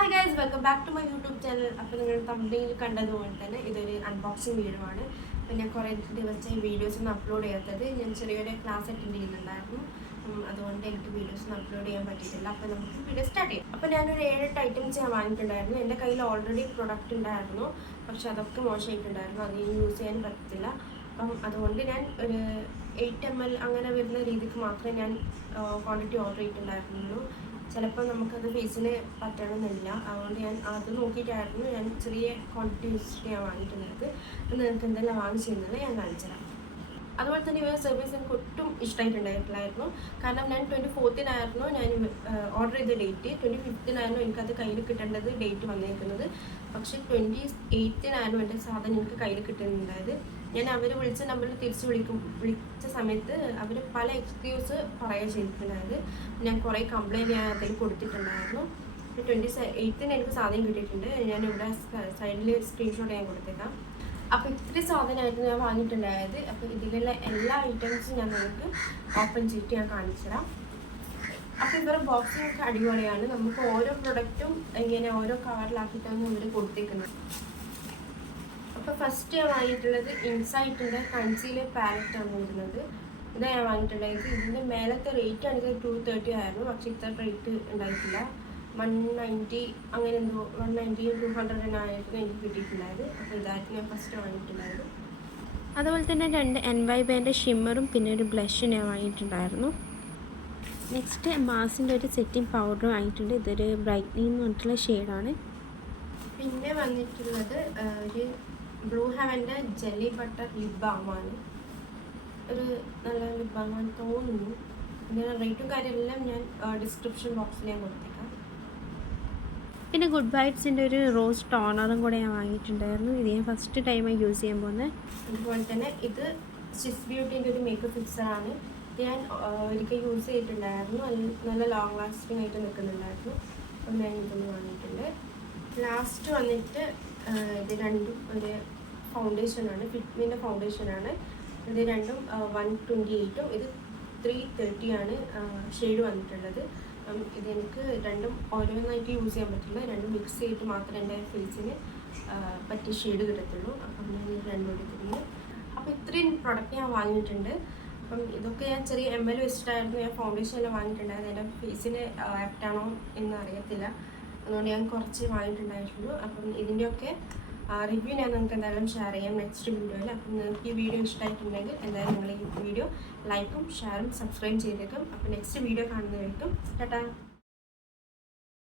Hi guys welcome back to my YouTube channel അപ്പോൾ നിങ്ങൾ തമ്മിൽ കണ്ടതുപോലെ തന്നെ ഇതൊരു അൺബോക്സിങ് വീഡിയോ ആണ് അപ്പോൾ ഞാൻ കുറേ ദിവസമായി വീഡിയോസ് ഒന്നും അപ്ലോഡ് ചെയ്യാത്തത് ഞാൻ ചെറിയൊരു ക്ലാസ് അറ്റൻഡ് ചെയ്യുന്നുണ്ടായിരുന്നു. അതുകൊണ്ട് എനിക്ക് വീഡിയോസ് ഒന്നും അപ്ലോഡ് ചെയ്യാൻ പറ്റിയിട്ടില്ല. അപ്പോൾ നമുക്ക് വീഡിയോ സ്റ്റാർട്ട് ചെയ്യാം. അപ്പോൾ ഞാനൊരു ഏഴെട്ട് ഐറ്റംസ് ഞാൻ വാങ്ങിയിട്ടുണ്ടായിരുന്നു. എന്റെ കയ്യിൽ ഓൾറെഡി പ്രൊഡക്റ്റ് ഉണ്ടായിരുന്നു. പക്ഷെ അതൊക്കെ മോശമായിട്ടുണ്ടായിരുന്നു. അത് യൂസ് ചെയ്യാൻ പറ്റത്തില്ല. അപ്പം അതുകൊണ്ട് ഞാൻ ഒരു എയ്റ്റ് എം എൽ അങ്ങനെ വരുന്ന രീതിക്ക് മാത്രമേ ഞാൻ ക്വാണ്ടിറ്റി ഓർഡർ ചെയ്തിട്ടുണ്ടായിരുന്നുള്ളൂ. ചിലപ്പോൾ നമുക്കത് ഫേസിന് പറ്റണമെന്നില്ല അതുകൊണ്ട് ഞാൻ അത് നോക്കിയിട്ടായിരുന്നു. ഞാൻ ചെറിയ ക്വാണ്ടിറ്റി വെച്ചിട്ട് ഞാൻ അപ്പോൾ നിങ്ങൾക്ക് എന്തെല്ലാം വാങ്ങിച്ചിരുന്നത് ഞാൻ കാണിച്ചുതരാം. അതുപോലെ തന്നെ ഇവരുടെ സർവീസ് എനിക്ക് ഒട്ടും ഇഷ്ടമായിട്ടുണ്ടായിട്ടില്ലായിരുന്നു. കാരണം ഞാൻ ട്വന്റി ഫോർത്തിനായിരുന്നു ഞാൻ ഓർഡർ ചെയ്ത ഡേറ്റ് ട്വന്റി ഫിഫ്തിനായിരുന്നു എനിക്കത് കയ്യിൽ കിട്ടേണ്ടത് ഡേറ്റ് വന്നിരിക്കുന്നത് പക്ഷേ ട്വന്റി എയ്ത്തിനായിരുന്നു എന്റെ സാധനം എനിക്ക് കയ്യിൽ കിട്ടുന്നുണ്ടായത്. ഞാൻ അവർ വിളിച്ച നമ്പറിൽ തിരിച്ച് വിളിക്കും വിളിച്ച സമയത്ത് അവർ പല എക്സ്ക്യൂസ് പറയുക ചെയ്തിട്ടുണ്ടായത്. ഞാൻ കുറേ കംപ്ലയിന്റ് ഞാൻ അതിൽ കൊടുത്തിട്ടുണ്ടായിരുന്നു. ട്വന്റി എയ്ത്തിന് എനിക്ക് സാധനം കിട്ടിയിട്ടുണ്ട്. ഞാൻ ഇവിടെ സൈഡിൽ സ്ക്രീൻഷോട്ട് ഞാൻ കൊടുത്തേക്കാം. അപ്പോൾ ഇത്ര സാധനമായിരുന്നു ഞാൻ വാങ്ങിയിട്ടുണ്ടായത് അപ്പോൾ ഇതിലുള്ള എല്ലാ ഐറ്റംസും ഞാൻ നിങ്ങൾക്ക് ഓപ്പൺ ചെയ്തിട്ട് ഞാൻ കാണിച്ചു തരാം അപ്പോൾ ഇവരുടെ ബോക്സിംഗ് ഒക്കെ അടിപൊളിയാണ്. നമുക്ക് ഓരോ പ്രൊഡക്റ്റും ഇങ്ങനെ ഓരോ കവറിലാക്കിയിട്ടാണ് ഇവർ കൊടുത്തേക്കുന്നത്. അപ്പോൾ ഫസ്റ്റ് ഞാൻ വാങ്ങിയിട്ടുള്ളത് ഇൻസൈറ്റിന്റെ കൺസീലർ ആണ് വരുന്നത്. ഇതാണ് ഞാൻ വാങ്ങിയിട്ടുണ്ടായത് ഇതിന്റെ മേലത്തെ റേറ്റ് ആണെങ്കിൽ ടു തേർട്ടി ആയിരുന്നു. പക്ഷേ ഇത്ര റേറ്റ് ഉണ്ടായിട്ടില്ല. വൺ നയന്റി അങ്ങനെ എന്തോ വൺ നയന്റി ടു ഹൺഡ്രഡ് ആയിരുന്നു എനിക്ക് കിട്ടിയിട്ടുണ്ടായത്. അപ്പോൾ ഇതായിരുന്നു ഞാൻ ഫസ്റ്റ് വാങ്ങിയിട്ടുണ്ടായത് അതുപോലെ തന്നെ രണ്ട് എൻ വൈ ബാന്റെ ഷിമ്മറും പിന്നെ ഒരു ബ്ലഷും ഞാൻ വാങ്ങിയിട്ടുണ്ടായിരുന്നു. നെക്സ്റ്റ് മാസിന്റെ ഒരു സെറ്റിംഗ് പൗഡറും വാങ്ങിയിട്ടുണ്ട് ഇതൊരു ബ്രൈറ്റ്നിങ് എന്ന് പറഞ്ഞിട്ടുള്ള ഷെയ്ഡാണ് പിന്നെ വന്നിട്ടുള്ളത് ഒരു ബ്ലൂ ഹെവന്റെ ജെല്ലി ബട്ടർ ലിപ് ബാമാണ് ഒരു നല്ല ലിപ് ബാമാണ് തോന്നുന്നു. ഇതിന്റെ റേറ്റും കാര്യമെല്ലാം ഞാൻ ഡിസ്ക്രിപ്ഷൻ ബോക്സിൽ ഞാൻ കൊടുത്തേക്കാം. പിന്നെ ഗുഡ് ബൈറ്റ്സിന്റെ ഒരു റോസ് ടോണറും കൂടെ ഞാൻ വാങ്ങിയിട്ടുണ്ടായിരുന്നു. ഇത് ഞാൻ ഫസ്റ്റ് ടൈമായി യൂസ് ചെയ്യാൻ പോകുന്നത് അതുപോലെ തന്നെ ഇത് സ്വിസ് ബ്യൂട്ടീന്റെ ഒരു മേക്കപ്പ് ഫിക്സറാണ് ഞാൻ ഒരിക്കൽ യൂസ് ചെയ്തിട്ടുണ്ടായിരുന്നു. നല്ല- ലോങ് ലാസ്റ്റിംഗ് ആയിട്ട് നിൽക്കുന്നുണ്ടായിരുന്നു. അപ്പം ഞാൻ ഇതൊന്ന് വാങ്ങിയിട്ടുണ്ട്. ലാസ്റ്റ് വന്നിട്ട് ഇത് രണ്ടും ഒരു ഫൗണ്ടേഷനാണ് ഫിറ്റ്മിന്റെ ഫൗണ്ടേഷനാണ് ഇത് രണ്ടും വൺ ട്വന്റി എയ്റ്റും ഇത് ത്രീ തേർട്ടിയാണ് ഷെയ്ഡ് വന്നിട്ടുള്ളത്. അപ്പം ഇതെനിക്ക് രണ്ടും ഓരോന്നായിട്ട് യൂസ് ചെയ്യാൻ പറ്റില്ല. രണ്ടും മിക്സ് ചെയ്തിട്ട് മാത്രമേ എന്റെ ഫേസിന് പറ്റിയ ഷെയ്ഡ് കിട്ടത്തുള്ളൂ. അപ്പം ഞാൻ ഇത് രണ്ടും എടുത്തിട്ടുണ്ട് അപ്പോൾ ഇത്രയും പ്രൊഡക്റ്റ് ഞാൻ വാങ്ങിയിട്ടുണ്ട്. അപ്പം ഇതൊക്കെ ഞാൻ ചെറിയ എം എൽ വെച്ചിട്ടായിരുന്നു ഞാൻ ഫൗണ്ടേഷൻ എല്ലാം വാങ്ങിയിട്ടുണ്ടായിരുന്നു എന്റെ ഫേസിന് ആപ്റ്റാണോ എന്ന് അറിയത്തില്ല അതുകൊണ്ട് ഞാൻ കുറച്ച് വാങ്ങിയിട്ടുണ്ടായിട്ടുള്ളൂ. അപ്പം ഇതിന്റെയൊക്കെ റിവ്യൂ ഞാൻ നിങ്ങൾക്ക് എന്തായാലും ഷെയർ ചെയ്യാം നെക്സ്റ്റ് വീഡിയോയിൽ അപ്പം നിങ്ങൾക്ക് ഈ വീഡിയോ ഇഷ്ടമായിട്ടുണ്ടെങ്കിൽ എന്തായാലും നിങ്ങൾ ഈ വീഡിയോ ലൈക്കും ഷെയറും സബ്സ്ക്രൈബ് ചെയ്തേക്കും. അപ്പോൾ നെക്സ്റ്റ് വീഡിയോ കാണുന്നതായിരിക്കും ടാറ്റാ.